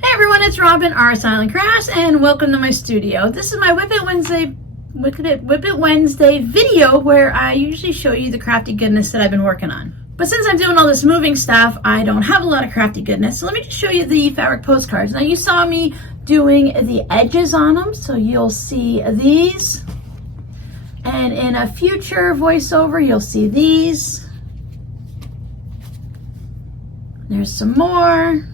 Hey everyone, it's Robin, R Silent Crafts, and welcome to my studio. This is my WiP It Wednesday video where I usually show you the crafty goodness that I've been working on. But since I'm doing all this moving stuff, I don't have a lot of crafty goodness. So let me just show you the fabric postcards. Now you saw me doing the edges on them, so you'll see these. And in a future voiceover, you'll see these. There's some more.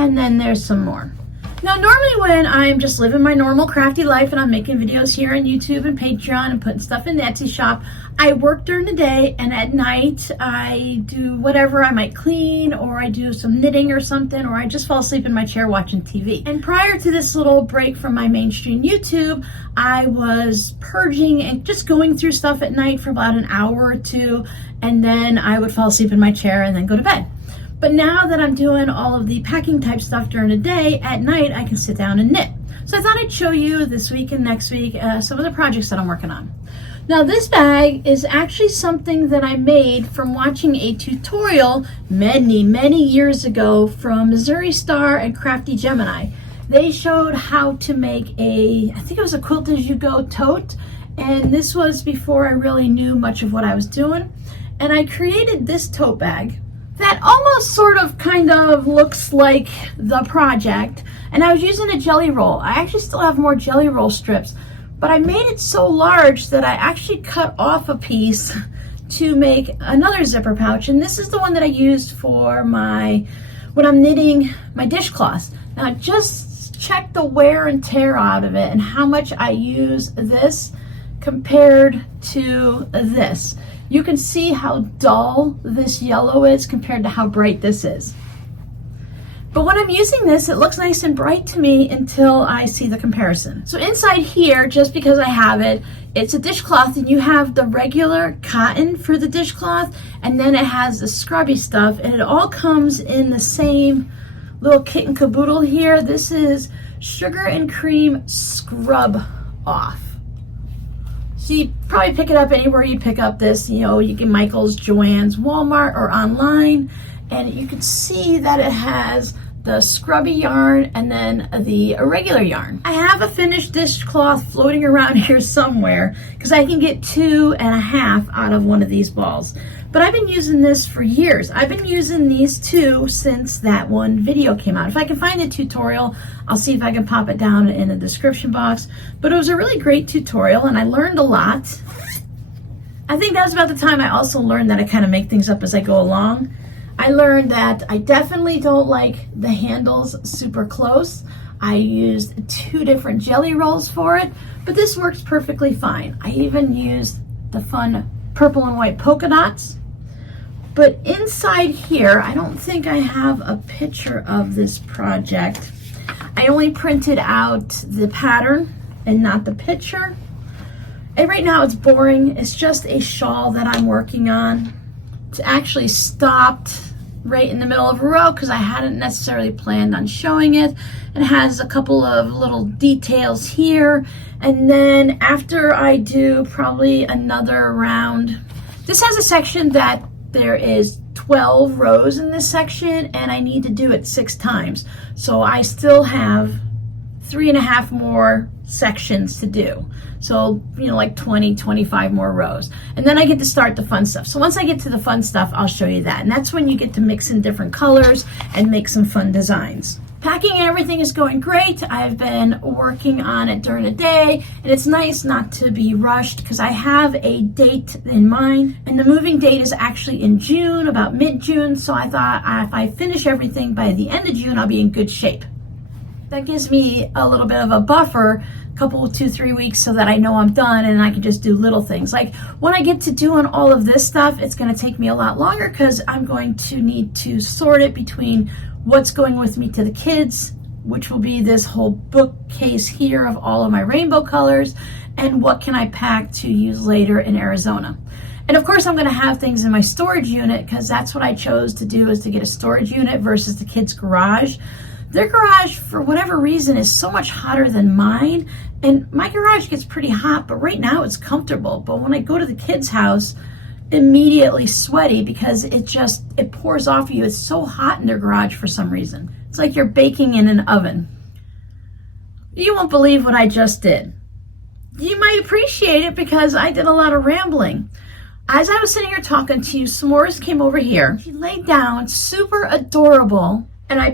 And then there's some more. Now, normally when I'm just living my normal crafty life and I'm making videos here on YouTube and Patreon and putting stuff in the Etsy shop, I work during the day, and at night I do whatever. I might clean, or I do some knitting or something, or I just fall asleep in my chair watching TV. And prior to this little break from my mainstream YouTube, I was purging and just going through stuff at night for about an hour or two, and then I would fall asleep in my chair and then go to bed. But now that I'm doing all of the packing type stuff during the day, at night I can sit down and knit. So I thought I'd show you this week and next week some of the projects that I'm working on. Now this bag is actually something that I made from watching a tutorial many years ago from Missouri Star and Crafty Gemini. They showed how to make I think it was a quilt as you go tote, and this was before I really knew much of what I was doing. And I created this tote bag that almost sort of kind of looks like the project, and I was using a jelly roll. I actually still have more jelly roll strips, but I made it so large that I actually cut off a piece to make another zipper pouch, and this is the one that I used for when I'm knitting my dishcloths. Now just check the wear and tear out of it and how much I use this compared to this. You can see how dull this yellow is compared to how bright this is. But when I'm using this, it looks nice and bright to me until I see the comparison. So inside here, just because I have it, it's a dishcloth, and you have the regular cotton for the dishcloth, and then it has the scrubby stuff, and it all comes in the same little kit and caboodle here. This is Sugar and Cream Scrub Off. So you probably pick it up anywhere you pick up this, you get Michael's, Joann's, Walmart, or online, and you can see that it has the scrubby yarn and then the irregular yarn. I have a finished dishcloth floating around here somewhere because I can get 2.5 out of one of these balls. But I've been using this for years. I've been using these two since that one video came out. If I can find the tutorial, I'll see if I can pop it down in the description box. But it was a really great tutorial, and I learned a lot. I think that was about the time I also learned that I kind of make things up as I go along. I learned that I definitely don't like the handles super close. I used 2 different jelly rolls for it, but this works perfectly fine. I even used the fun purple and white polka dots. But inside here, I don't think I have a picture of this project. I only printed out the pattern and not the picture. And right now it's boring. It's just a shawl that I'm working on. It's actually stopped right in the middle of a row because I hadn't necessarily planned on showing it. It has a couple of little details here, and then after I do probably another round, this has a section that there is 12 rows in this section, and I need to do it 6 times, so I still have 3.5 more sections to do. So, like 25 more rows. And then I get to start the fun stuff. So once I get to the fun stuff, I'll show you that. And that's when you get to mix in different colors and make some fun designs. Packing and everything is going great. I've been working on it during the day, and it's nice not to be rushed because I have a date in mind, and the moving date is actually in June, about mid-June. So I thought if I finish everything by the end of June, I'll be in good shape. That gives me a little bit of a buffer, couple 2-3 weeks, so that I know I'm done and I can just do little things. Like when I get to doing all of this stuff, it's going to take me a lot longer because I'm going to need to sort it between what's going with me to the kids, which will be this whole bookcase here of all of my rainbow colors, and what can I pack to use later in Arizona. And of course I'm going to have things in my storage unit because that's what I chose to do, is to get a storage unit versus the kids' garage. Their garage, for whatever reason, is so much hotter than mine, and my garage gets pretty hot, but right now it's comfortable. But when I go to the kids' house, immediately sweaty because it pours off of you. It's so hot in their garage for some reason. It's like you're baking in an oven. You won't believe what I just did. You might appreciate it because I did a lot of rambling. As I was sitting here talking to you, S'mores came over here. She laid down, super adorable, and I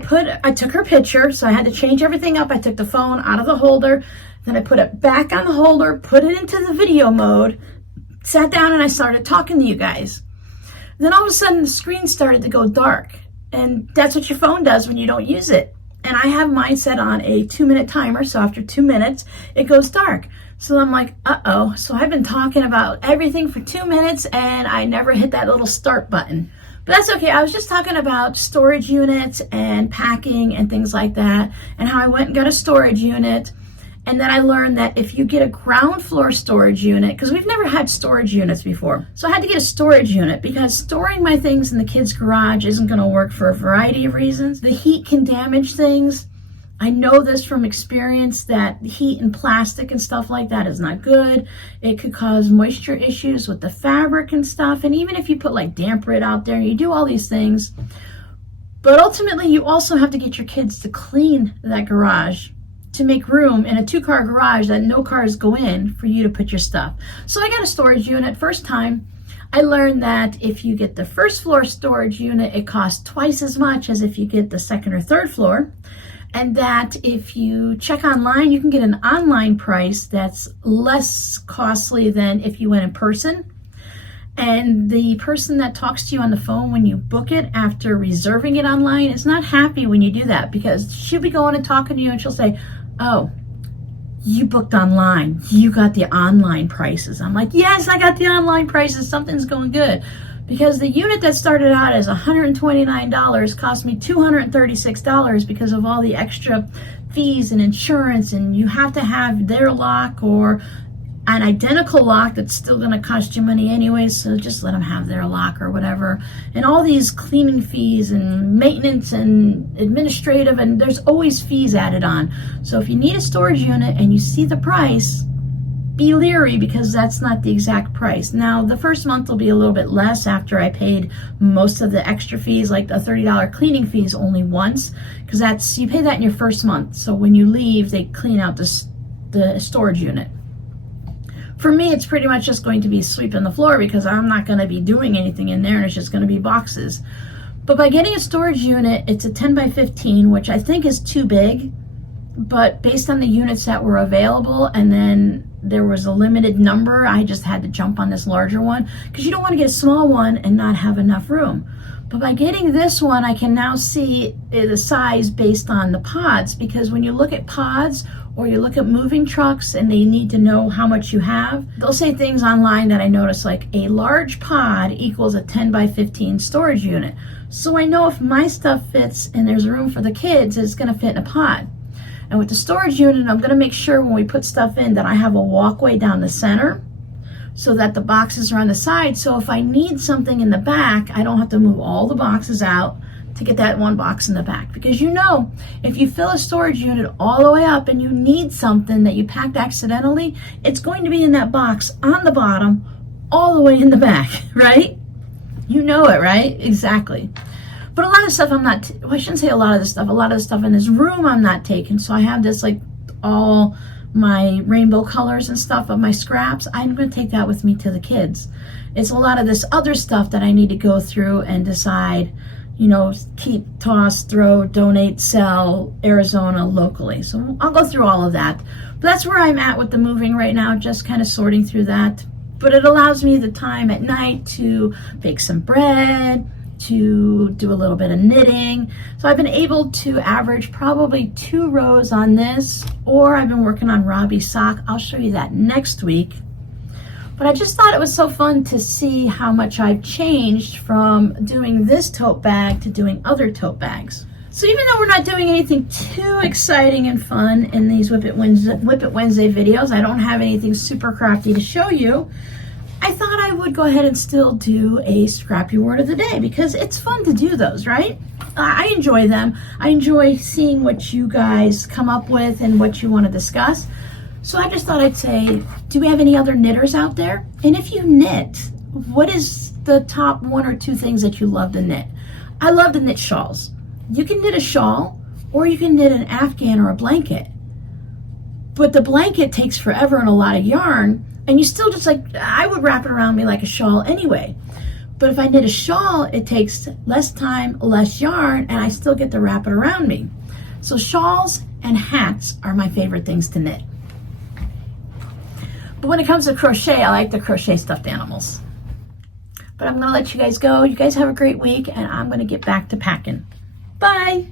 took her picture, so I had to change everything up. I took the phone out of the holder, then I put it back on the holder, put it into the video mode, sat down, and I started talking to you guys. Then all of a sudden, the screen started to go dark, and that's what your phone does when you don't use it. And I have mine set on a 2-minute timer, so after 2 minutes, it goes dark. So I'm like, uh-oh. So I've been talking about everything for 2 minutes, and I never hit that little start button. But that's okay. I was just talking about storage units and packing and things like that, and how I went and got a storage unit. And then I learned that if you get a ground floor storage unit, because we've never had storage units before. So I had to get a storage unit because storing my things in the kids' garage isn't going to work for a variety of reasons. The heat can damage things. I know this from experience that heat and plastic and stuff like that is not good. It could cause moisture issues with the fabric and stuff. And even if you put like damp rid out there, you do all these things. But ultimately, you also have to get your kids to clean that garage to make room in a 2-car garage that no cars go in for you to put your stuff. So I got a storage unit. First time, I learned that if you get the first floor storage unit, it costs twice as much as if you get the second or third floor. And that if you check online, you can get an online price that's less costly than if you went in person. And the person that talks to you on the phone when you book it after reserving it online is not happy when you do that, because she'll be going and talking to you and she'll say, oh, you booked online. You got the online prices. I'm like, yes, I got the online prices. Something's going good. Because the unit that started out as $129 cost me $236 because of all the extra fees and insurance, and you have to have their lock or an identical lock that's still going to cost you money anyway, so just let them have their lock or whatever. And all these cleaning fees and maintenance and administrative, and there's always fees added on. So if you need a storage unit and you see the price, be leery because that's not the exact price. Now, the first month will be a little bit less after I paid most of the extra fees, like the $30 cleaning fees only once, because that's, you pay that in your first month. So when you leave, they clean out the storage unit. For me, it's pretty much just going to be sweeping the floor because I'm not going to be doing anything in there, and it's just going to be boxes. But by getting a storage unit, it's a 10 by 15, which I think is too big. But based on the units that were available, and then there was a limited number, I just had to jump on this larger one because you don't want to get a small one and not have enough room. But by getting this one, I can now see the size based on the pods, because when you look at pods or you look at moving trucks and they need to know how much you have, they'll say things online that I notice, like a large pod equals a 10 by 15 storage unit. So I know if my stuff fits and there's room for the kids, it's going to fit in a pod. And with the storage unit, I'm going to make sure when we put stuff in that I have a walkway down the center so that the boxes are on the side. So if I need something in the back, I don't have to move all the boxes out to get that one box in the back. Because you know, if you fill a storage unit all the way up and you need something that you packed accidentally, it's going to be in that box on the bottom all the way in the back, right? You know it, right? Exactly. But a lot of stuff I shouldn't say a lot of the stuff in this room I'm not taking. So I have this, like, all my rainbow colors and stuff of my scraps. I'm going to take that with me to the kids. It's a lot of this other stuff that I need to go through and decide, you know, keep, toss, throw, donate, sell, Arizona, locally. So I'll go through all of that. But that's where I'm at with the moving right now, just kind of sorting through that. But it allows me the time at night to bake some bread, to do a little bit of knitting. So I've been able to average probably 2 rows on this, or I've been working on Robbie's sock. I'll show you that next week. But I just thought it was so fun to see how much I've changed from doing this tote bag to doing other tote bags. So even though we're not doing anything too exciting and fun in these WiP It Wednesday videos, I don't have anything super crafty to show you, I thought I would go ahead and still do a scrappy word of the day because it's fun to do those, right? I enjoy them. I enjoy seeing what you guys come up with and what you want to discuss. So I just thought I'd say, do we have any other knitters out there? And if you knit, what is the top 1 or 2 things that you love to knit? I love to knit shawls. You can knit a shawl, or you can knit an afghan or a blanket. But the blanket takes forever and a lot of yarn, and you still just I would wrap it around me like a shawl anyway. But if I knit a shawl, it takes less time, less yarn, and I still get to wrap it around me. So shawls and hats are my favorite things to knit. But when it comes to crochet, I like to crochet stuffed animals. But I'm going to let you guys go. You guys have a great week, and I'm going to get back to packing. Bye.